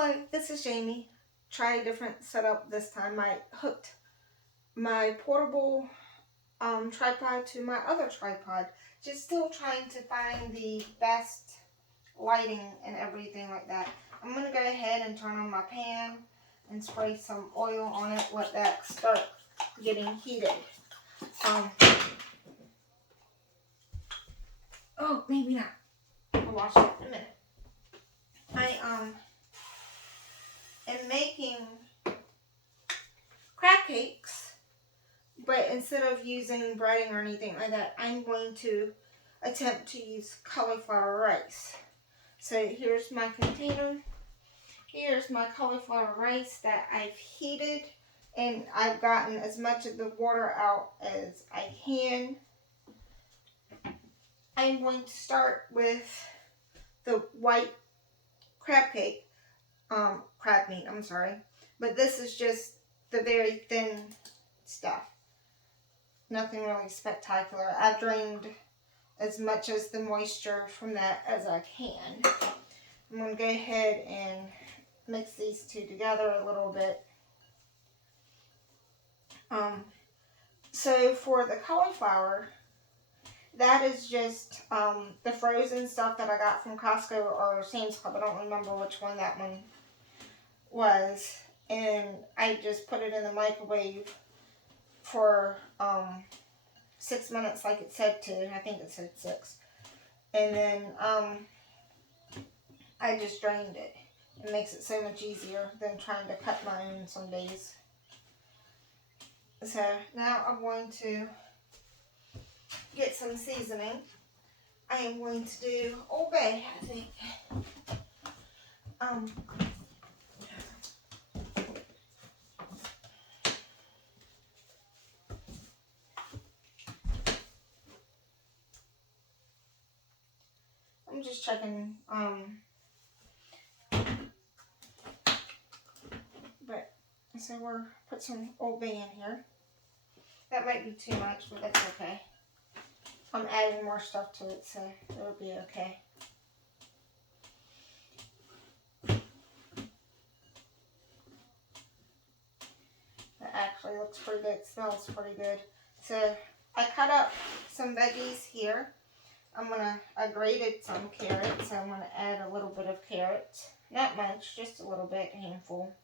Hello, this is Jamie. Try a different setup this time. I hooked my portable tripod to my other tripod. Just still trying to find the best lighting and everything like that. I'm going to go ahead and turn on my pan and spray some oil on it. Let that start getting heated. Oh, maybe not. I'll wash it in a minute. I am making crab cakes, but instead of using breading or anything like that, I'm going to attempt to use cauliflower rice. So here's my container. Here's my cauliflower rice that I've heated, and I've gotten as much of the water out as I can. I'm going to start with the white crab cake, crab meat, I'm sorry. But this is just the very thin stuff. Nothing really spectacular. I've drained as much as the moisture from that as I can. I'm going to go ahead and mix these two together a little bit. So for the cauliflower, that is just the frozen stuff that I got from Costco or Sam's Club. I don't remember which one that one was. And I just put it in the microwave for 6 minutes like it said to. I think it said 6. And then I just drained it. It makes it so much easier than trying to cut my own some days. So now I'm going to get some seasoning. I am going to do Old Bay, I think. I'm just checking, but so we're put some Old Bay in here. That might be too much, but that's okay. I'm adding more stuff to it, so it'll be okay. That actually looks pretty good. It smells pretty good. So I cut up some veggies here. I grated some carrots, so I'm going to add a little bit of carrots. Not much, just a little bit, a handful,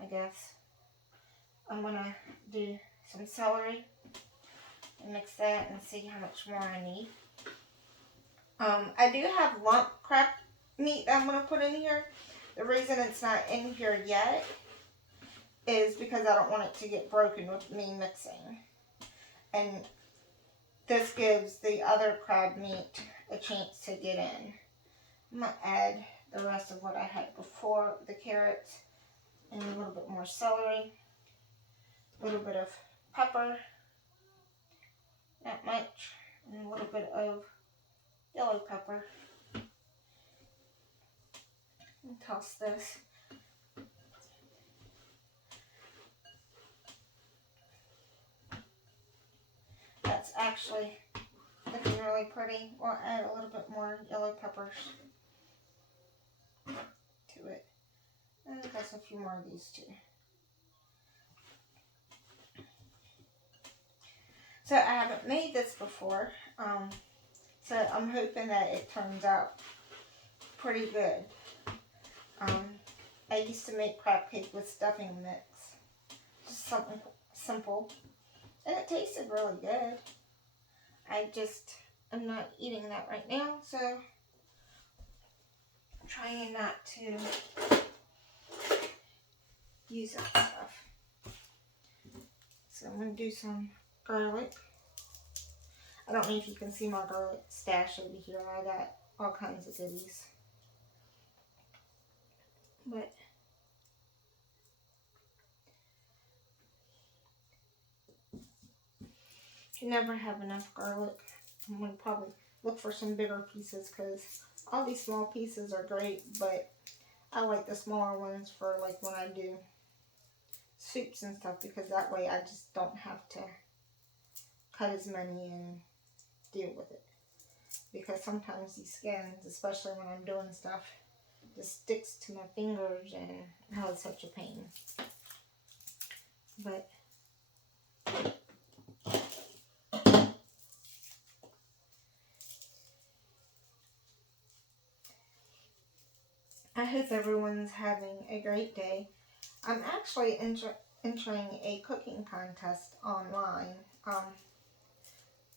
I guess. I'm going to do some celery and mix that and see how much more I need. I do have lump crab meat that I'm going to put in here. The reason it's not in here yet is because I don't want it to get broken with me mixing. And this gives the other crab meat a chance to get in. I'm going to add the rest of what I had before, the carrots, and a little bit more celery, a little bit of pepper, not much, and a little bit of yellow pepper. And toss this. That's actually looking really pretty. We'll add a little bit more yellow peppers to it. And I guess a few more of these too. So I haven't made this before, so I'm hoping that it turns out pretty good. I used to make crab cake with stuffing mix, just something simple, and it tasted really good. I'm not eating that right now, so I'm trying not to use that stuff. So I'm going to do some garlic. I don't know if you can see my garlic stash over here. I got all kinds of goodies. But you never have enough garlic. I'm going to probably look for some bigger pieces because all these small pieces are great, but I like the smaller ones for like when I do soups and stuff, because that way I just don't have to cut as many and deal with it. Because sometimes these skins, especially when I'm doing stuff, just sticks to my fingers, and oh, it's such a pain. But I hope everyone's having a great day. I'm actually entering a cooking contest online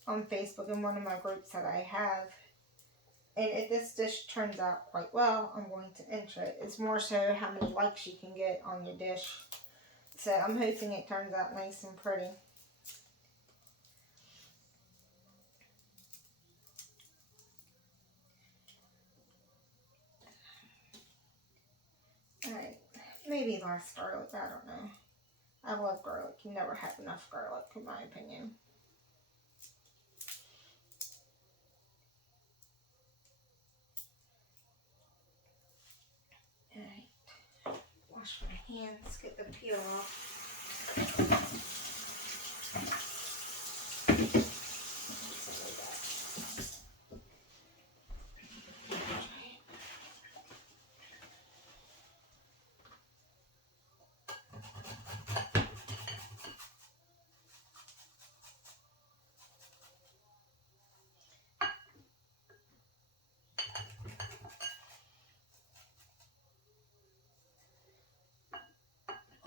on Facebook in one of my groups that I have. And if this dish turns out quite well, I'm going to enter it. It's more so how many likes you can get on your dish. So I'm hoping it turns out nice and pretty. Alright, maybe less garlic, I don't know. I love garlic. You never have enough garlic, in my opinion. Alright, wash my hands, get the peel off.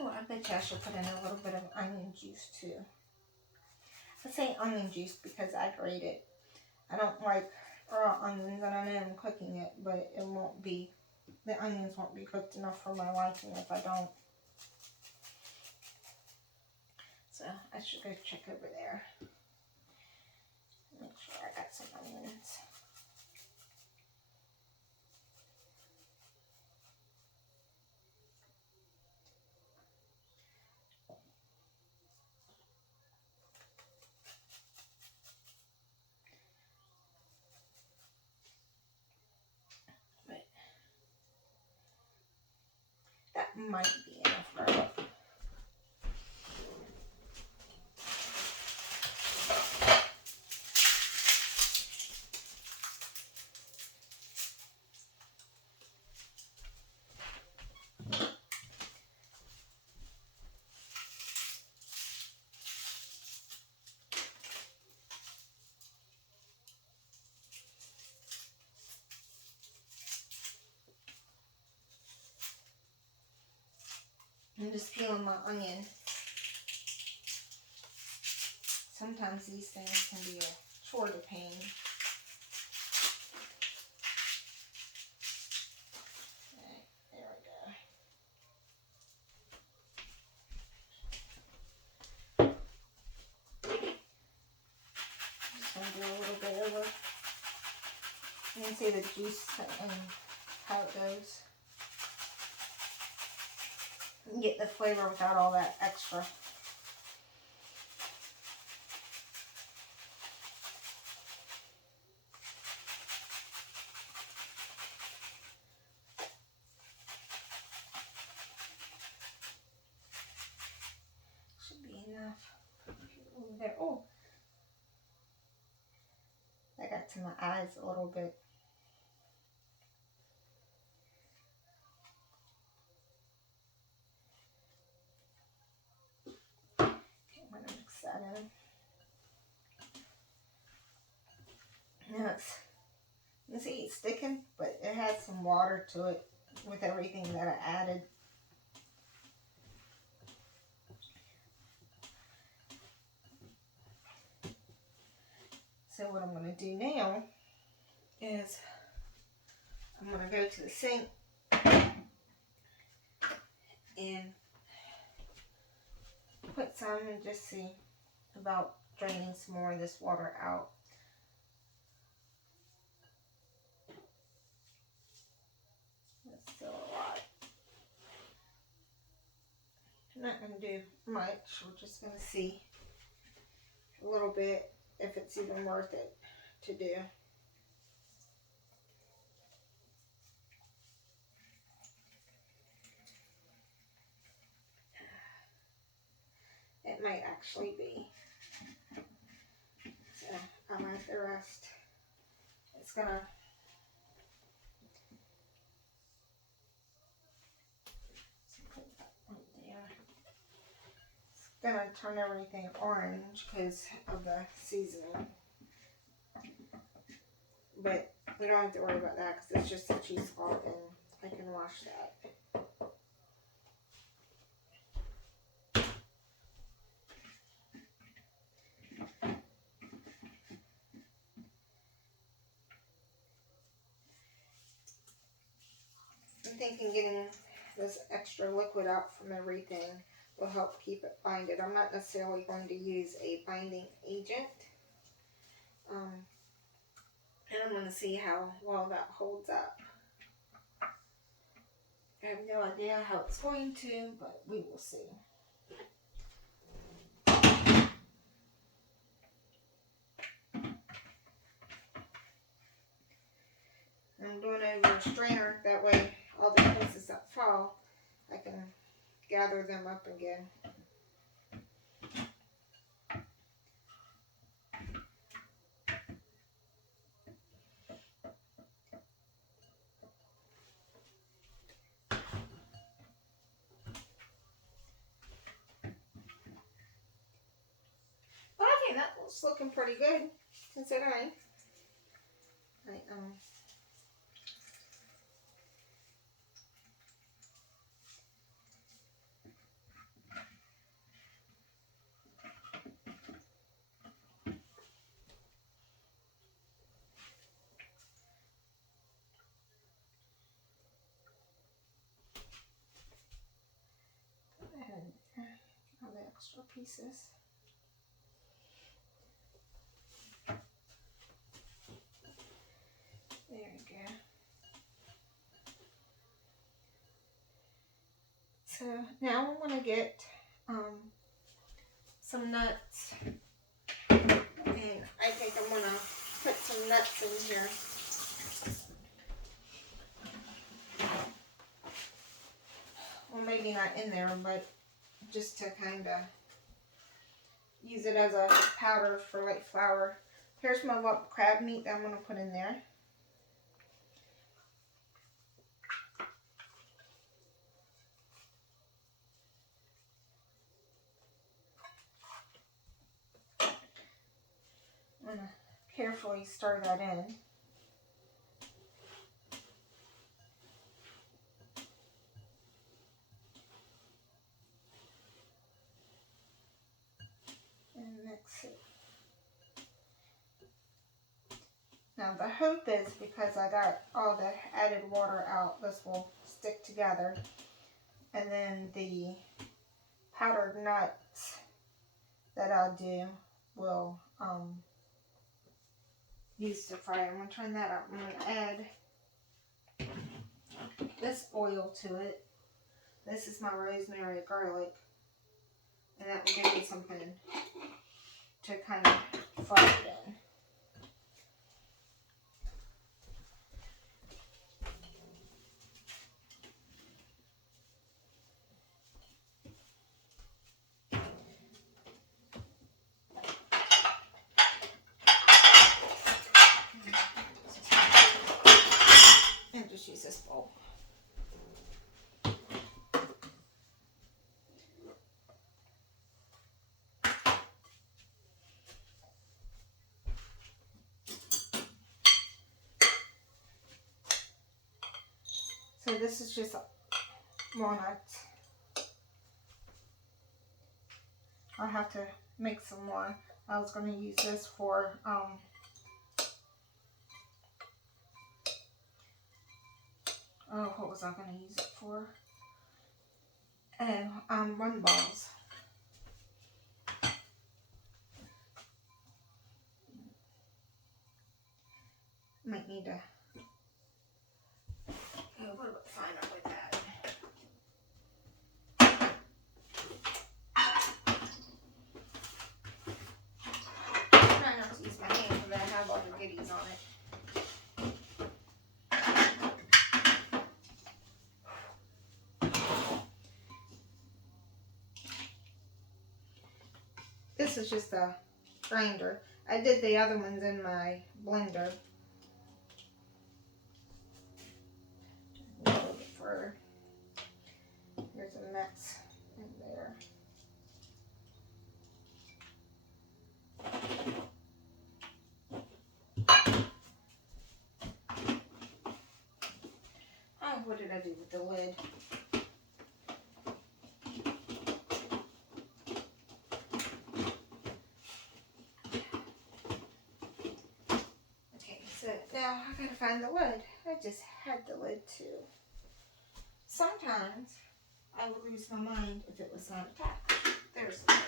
Oh, I bet you I should put in a little bit of onion juice too. I say onion juice because I grate it. I don't like raw onions, and I know I'm cooking it, but it won't be, the onions won't be cooked enough for my liking if I don't. So I should go check over there. Make sure I got some onions. But that might be enough garlic. I'm just peeling my onion. Sometimes these things can be a chore to pain. Alright, there we go. Just going to do a little bit over. You can see the juice and how it goes. You can get the flavor without all that extra. Should be enough. Over there. Oh, that got to my eyes a little bit. Okay, I'm going to mix that in. Now you see it's sticking, but it has some water to it with everything that I added. So what I'm going to do now is I'm going to go to the sink and put some and just see about draining some more of this water out. That's still a lot. I'm not going to do much. We're just going to see a little bit if it's even worth it to do. It might actually be. So I like the rest. It's gonna turn everything orange because of the seasoning. But we don't have to worry about that because it's just a cheesecloth and I can wash that. I'm thinking getting this extra liquid out from everything will help keep it binded. I'm not necessarily going to use a binding agent. And I'm going to see how well that holds up. I have no idea how it's going to, but we will see. I'm doing it over a strainer, that way all the pieces that fall, I can gather them up again. But I think that's looking pretty good, considering. All the extra pieces. There we go. So now I'm going to get some nuts, and I think I'm going to put some nuts in here. Well, maybe not in there, but just to kind of use it as a powder for like flour. Here's my lump crab meat that I'm going to put in there. I'm going to carefully stir that in. And mix it. Now the hope is, because I got all the added water out, this will stick together. And then the powdered nuts that I'll do will use to fry. I'm going to turn that up. I'm going to add this oil to it. This is my rosemary garlic. And that will give me something to kind of fry it in. And just use this bowl. So this is just walnuts. I'll have to make some more. I was going to use this for what was I going to use it for? Run balls. Might need to go a little bit finer with that. Try not to use my hand because I have all the goodies on it. This is just a grinder. I did the other ones in my blender. A little bit further. Here's a mess in there. what did I do with the lid? Okay, so now I gotta find the lid. I just had the lid too. Sometimes I would lose my mind if it was not attached. There's the lid.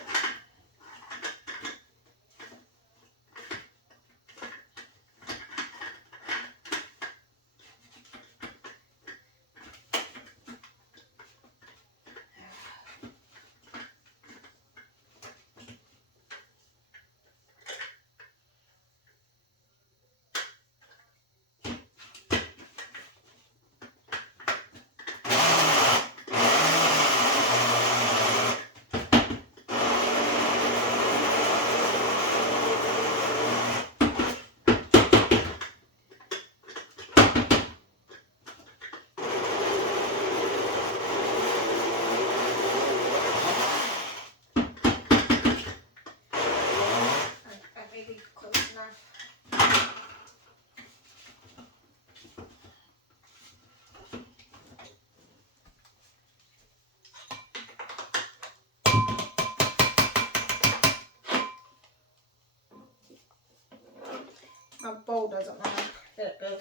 My bowl doesn't want to. There it goes.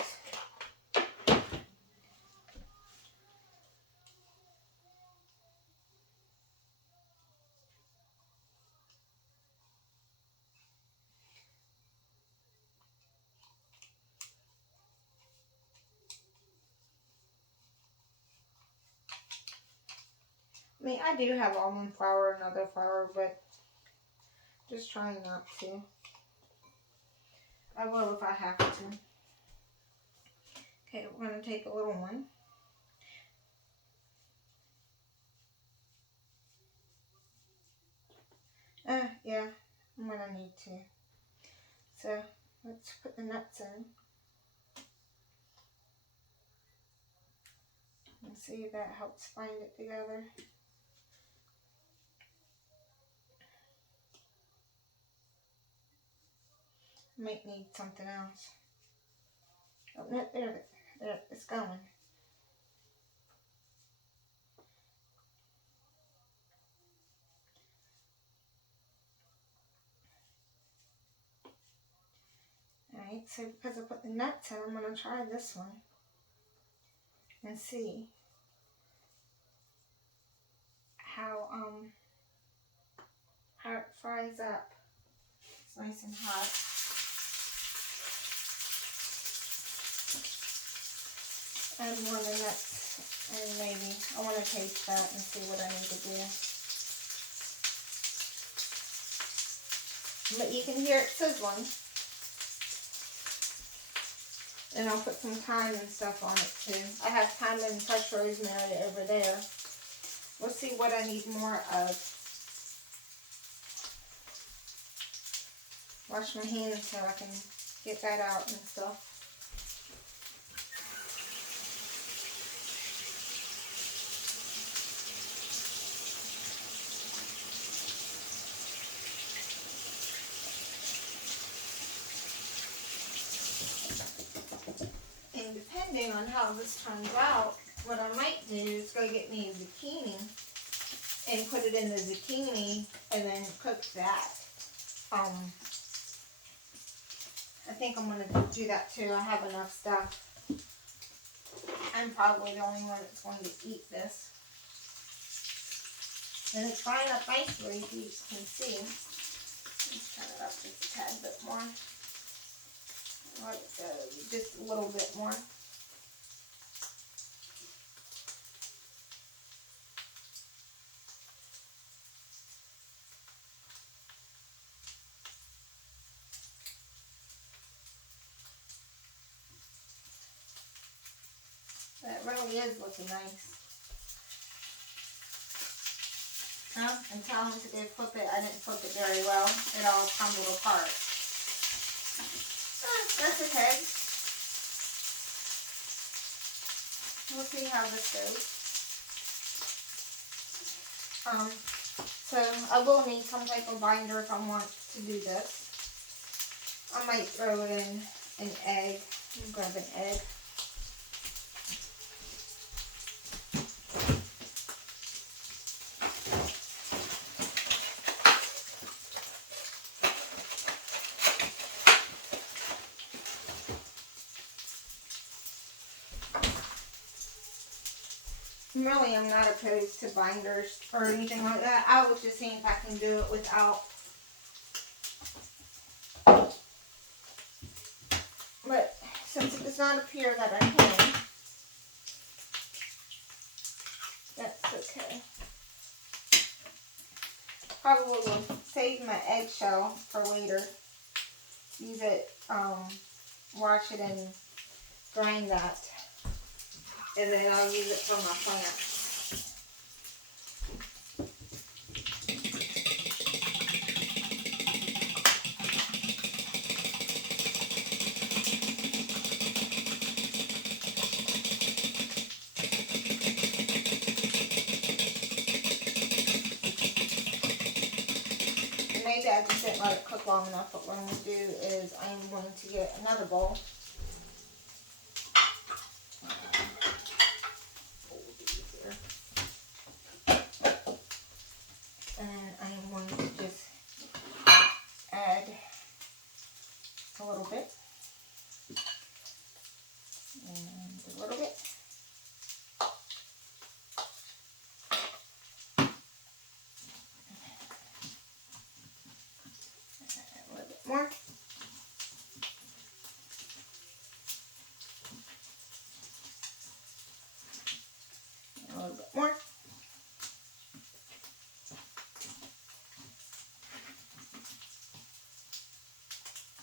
I mean, I do have almond flour and other flour, but just trying not to. I will if I have to. Okay, we're going to take a little one. Yeah, I'm going to need to. So, let's put the nuts in. And see if that helps bind it together. Might need something else. Oh, no, there, it's going. Alright, so because I put the nuts in, I'm going to try this one and see how it fries up. It's nice and hot. Add more of the nuts and maybe I want to taste that and see what I need to do. But you can hear it sizzling. And I'll put some thyme and stuff on it too. I have thyme and fresh rosemary over there. We'll see what I need more of. Wash my hands so I can get that out and stuff. And depending on how this turns out, what I might do is go get me a zucchini and put it in the zucchini and then cook that. I think I'm going to do that too. I have enough stuff. I'm probably the only one that's going to eat this. And it's frying up nicely, as you can see. Let's turn it up just a tad bit more. Let it go just a little bit more. That really is looking nice. And telling to go flip it, I didn't flip it very well. It all tumbled apart. That's okay. We'll see how this goes. So I will need some type of binder if I want to do this. I might throw in an egg. Grab an egg. Really, I'm not opposed to binders or anything like that. I was just seeing if I can do it without. But since it does not appear that I can, that's okay. Probably will save my eggshell for later. Use it, wash it and grind that. And then I'll use it for my plant. Maybe I just didn't let it cook long enough, but what I'm going to do is I'm going to get another bowl. And I'm going to just add a little bit. And a little bit. A little bit more. A little bit more.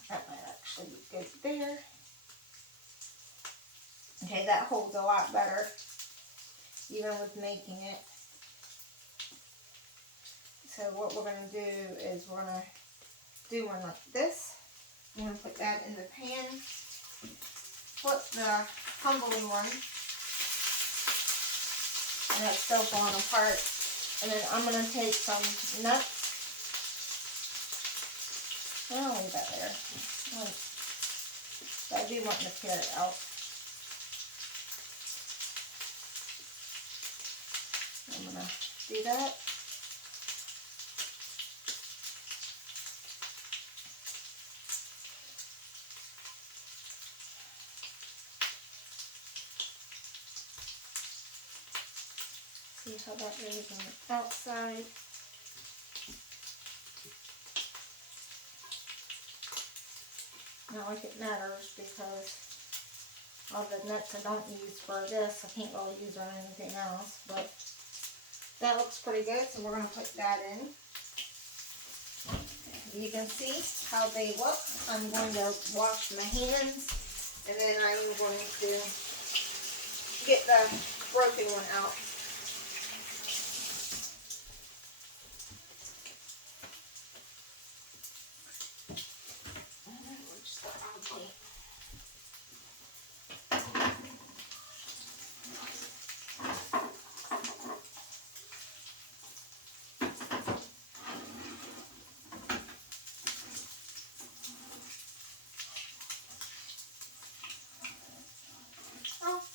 That might actually be good there. Okay, that holds a lot better, even with making it. So what we're going to do is we're going to do one like this. I'm going to put that in the pan. Flip the humbly one. And that's still falling apart. And then I'm going to take some nuts. I'll leave that there. I do want the carrot out. I'm going to do that. See how that is on the outside. Not like it matters because all the nuts I don't use for this, I can't really use on anything else, but that looks pretty good, so we're going to put that in. You can see how they look. I'm going to wash my hands, and then I'm going to get the broken one out.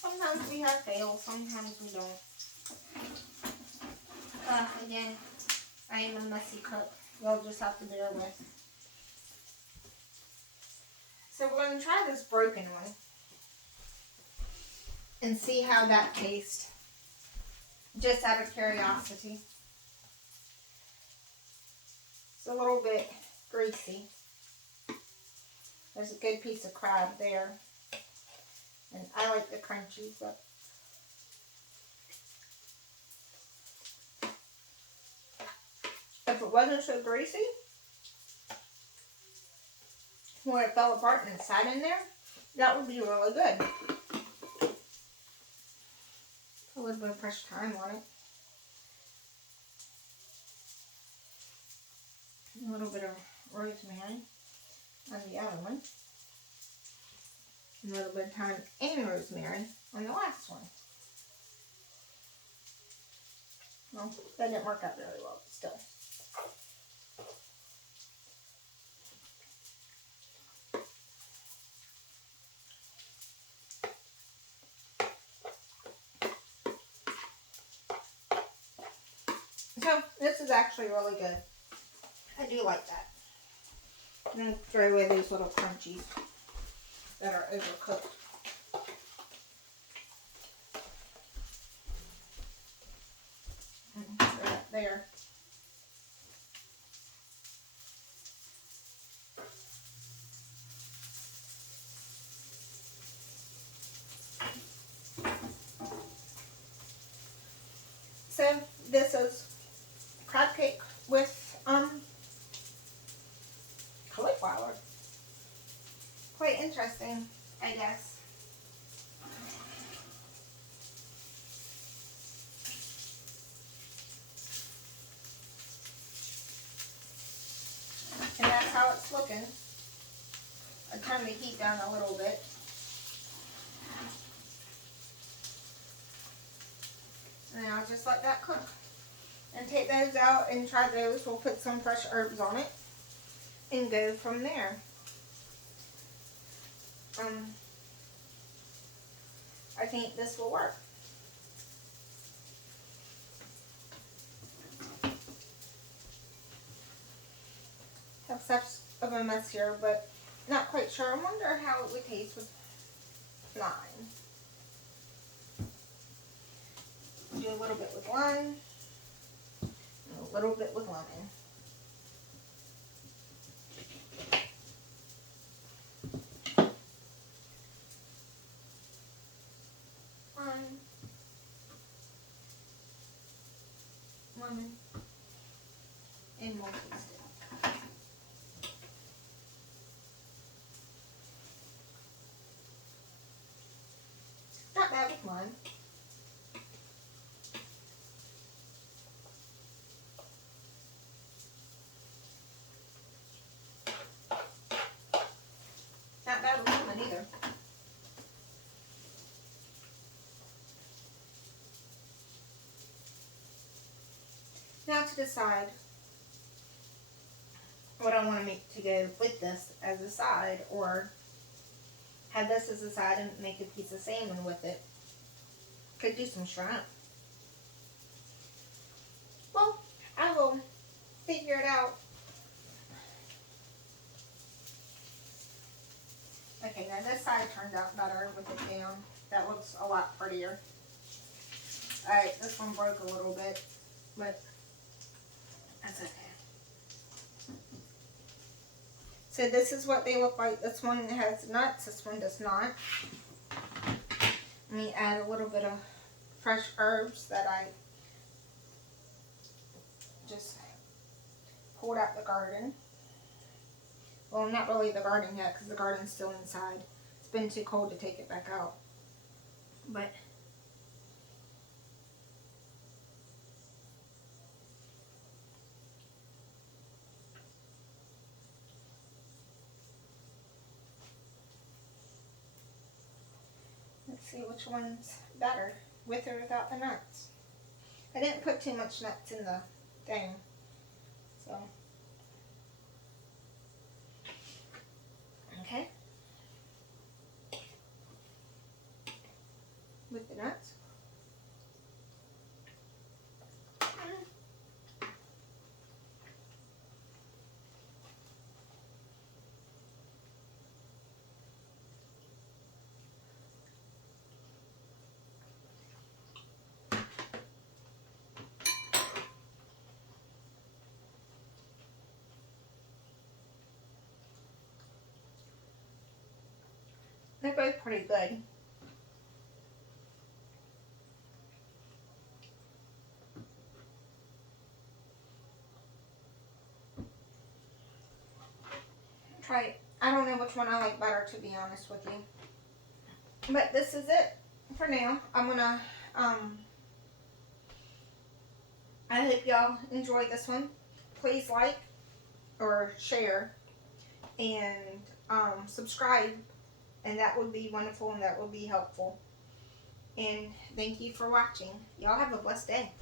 Sometimes we have fails, sometimes we don't. Again, I am a messy cook. You'll just have to bear with. So we're going to try this broken one and see how that tastes. Just out of curiosity. It's a little bit greasy. There's a good piece of crab there. And I like the crunchies, but if it wasn't so greasy, where it fell apart and sat in there, that would be really good. Put a little bit of fresh thyme on it. A little bit of rosemary on the other one. A little bit of thyme and rosemary on the last one. Well, that didn't work out very well, but still. So, this is actually really good. I do like that. I'm going to throw away these little crunchies that are overcooked. there. So this is crab cake with cauliflower. Quite interesting, I guess. And that's how it's looking. I turn the heat down a little bit. And I'll just let that cook. And take those out and try those. We'll put some fresh herbs on it and go from there. I think this will work. Have such of a mess here, but not quite sure. I wonder how it would taste with lime. Do a little bit with lime, and a little bit with lemon. Lime, lemon, and more taste it. Not bad with lime. Not bad with lemon either. Now to decide what I want to make to go with this as a side, or have this as a side and make a piece of salmon with it. Could do some shrimp. Well, I will figure it out. Okay, now this side turned out better with the pan. That looks a lot prettier. Alright, this one broke a little bit, but that's okay. So this is what they look like. This one has nuts, this one does not. Let me add a little bit of fresh herbs that I just pulled out the garden. Well, not really the garden yet, because the garden's still inside. It's been too cold to take it back out. But let's see which one's better, with or without the nuts. I didn't put too much nuts in the thing, so. Okay. With the nuts. They're both pretty good. Try it. I don't know which one I like better, to be honest with you. But this is it for now. I'm gonna, I hope y'all enjoy this one. Please like or share and subscribe, and that would be wonderful and that would be helpful. And thank you for watching. Y'all have a blessed day.